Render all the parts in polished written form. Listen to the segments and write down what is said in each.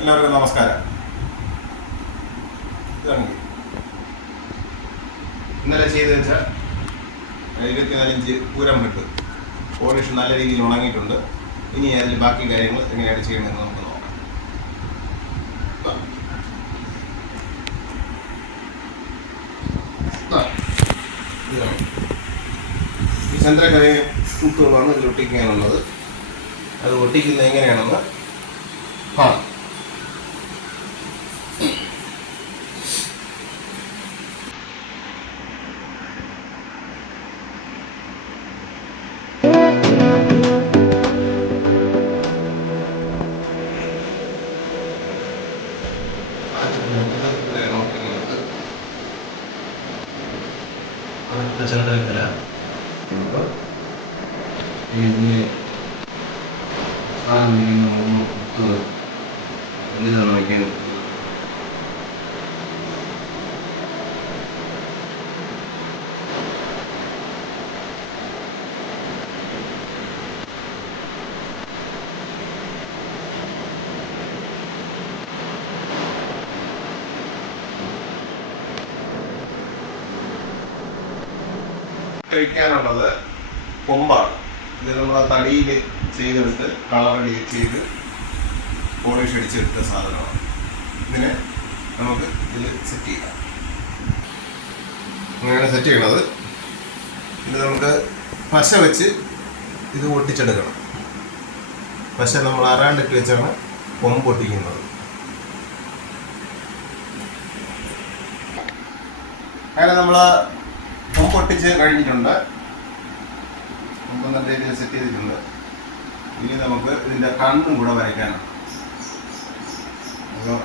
എല്ലാവർക്കും നമസ്കാരം. ഇതാണെങ്കിൽ ഇന്നലെ ചെയ്ത് വെച്ചാൽ 24 ഇഞ്ച് പൂരം വിട്ട് പോളിഷ് നല്ല രീതിയിൽ ഉണങ്ങിയിട്ടുണ്ട്. ഇനി അതിൽ ബാക്കി കാര്യങ്ങൾ എങ്ങനെയാണ് ചെയ്യണമെന്ന് നമുക്ക് നോക്കാം. ഇതാണ് ഈ ചന്ദ്രക്കലയെ കുത്തുകളാണ് ഇതിൽ ഒട്ടിക്കാനുള്ളത്. അത് ഒട്ടിക്കുന്നത് എങ്ങനെയാണെന്ന് കാണാം. ചന്ദ്രക്കല ഇതിന് എന്തിനാണ് വയ്ക്കാൻ കഴിക്കാനുള്ളത് കൊമ്പാണ്. ഇത് നമ്മൾ ആ തടിയിൽ ചെയ്തെടുത്ത് കളറടി ചെയ്ത് പോളിഷ് അടിച്ചെടുത്ത സാധനമാണ്. ഇതിനെ നമുക്ക് ഇതിൽ സെറ്റ് ചെയ്യാം. അങ്ങനെയാണ് സെറ്റ് ചെയ്യണത്. ഇത് നമുക്ക് പശ വെച്ച് ഇത് ഒട്ടിച്ചെടുക്കണം. പശ നമ്മൾ അറാണ്ടിട്ട് വെച്ചാണ് കൊമ്പ് ഒട്ടിക്കുന്നത്. അങ്ങനെ നമ്മൾ കൊമ്പ് ഒട്ടിച്ച് കഴിഞ്ഞിട്ടുണ്ട്. കൊമ്പ് നല്ല രീതിയിൽ സെറ്റ് ചെയ്തിട്ടുണ്ട്. ഇനി നമുക്ക് ഇതിൻ്റെ കണ്ണും കൂടെ വരയ്ക്കാനാണ്. അപ്പോൾ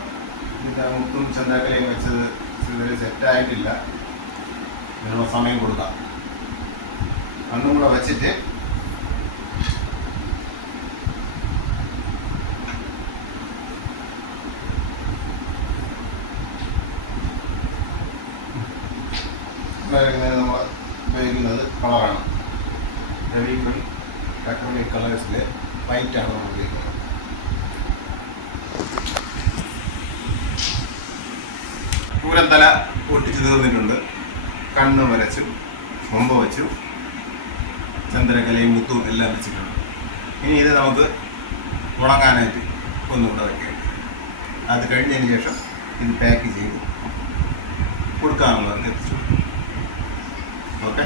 ഇതിൻ്റെ മുത്തും ചന്ദ്രക്കലയും വെച്ചത് ഇതുവരെ സെറ്റായിട്ടില്ല. ഇതിനുള്ള സമയം കൊടുക്കാം. കണ്ണും കൂടെ വച്ചിട്ട് നമ്മൾ ഉപയോഗിക്കുന്നത് കളറാണ്. ഫെവിക്രിൽ അക്രിലിക് കളേഴ്സിലെ വൈറ്റാണ് നമ്മൾ ഉപയോഗിക്കുന്നത്. പൂരം തല ഒട്ടിച്ച് തീർന്നിട്ടുണ്ട്. കണ്ണ് വരച്ചു, കൊമ്പ് വെച്ചു, ചന്ദ്രക്കലയും മുത്തും എല്ലാം വെച്ചിട്ടുണ്ട്. ഇനി ഇത് നമുക്ക് ഉണങ്ങാനായിട്ട് ഒന്നുകൂടെ വയ്ക്കാം. അത് കഴിഞ്ഞതിന് ശേഷം ഇത് പാക്ക് ചെയ്ത് കൊടുക്കാനുള്ളതെന്ന് എത്തിച്ചു. ഓക്കെ.